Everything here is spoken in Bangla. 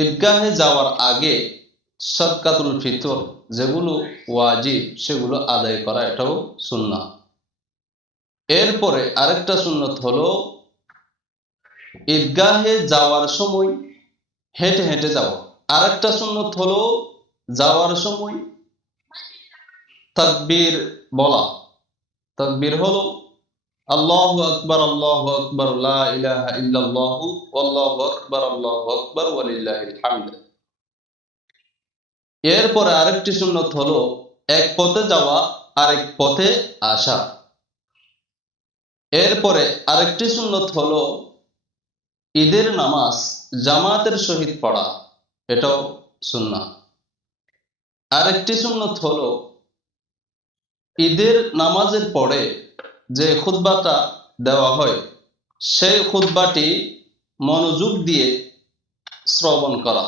ঈদগাহে যাওয়ার আগে সদকাতুল ফিতর যেগুলো ওয়াজিব সেগুলো আদায় করা, এটাও সুন্নাহ। এরপরে আরেকটা সুন্নত হলো ঈদগাহে যাওয়ার সময় হেঁটে হেঁটে যাওয়া। আরেকটা সুন্নত হলো যাওয়ার সময় তাকবীর বলা। তাকবীর হলো আল্লাহু আকবার আল্লাহু আকবার লা ইলাহা ইল্লাল্লাহু আল্লাহু আকবার ওয়ালিল্লাহিল হামদ। এরপরে আরেকটি সুন্নত হলো এক পথে যাওয়া আরেক পথে আসা। এরপরে আরেকটি সুন্নত হলো ঈদের নামাজ জামাতের সহিত পড়া, এটাও সুন্নাহ। আরেকটি সুন্নত হলো ঈদের নামাজের পরে যে খুতবাটা দেওয়া হয় সেই খুতবাটি মনোযোগ দিয়ে শ্রবণ করা।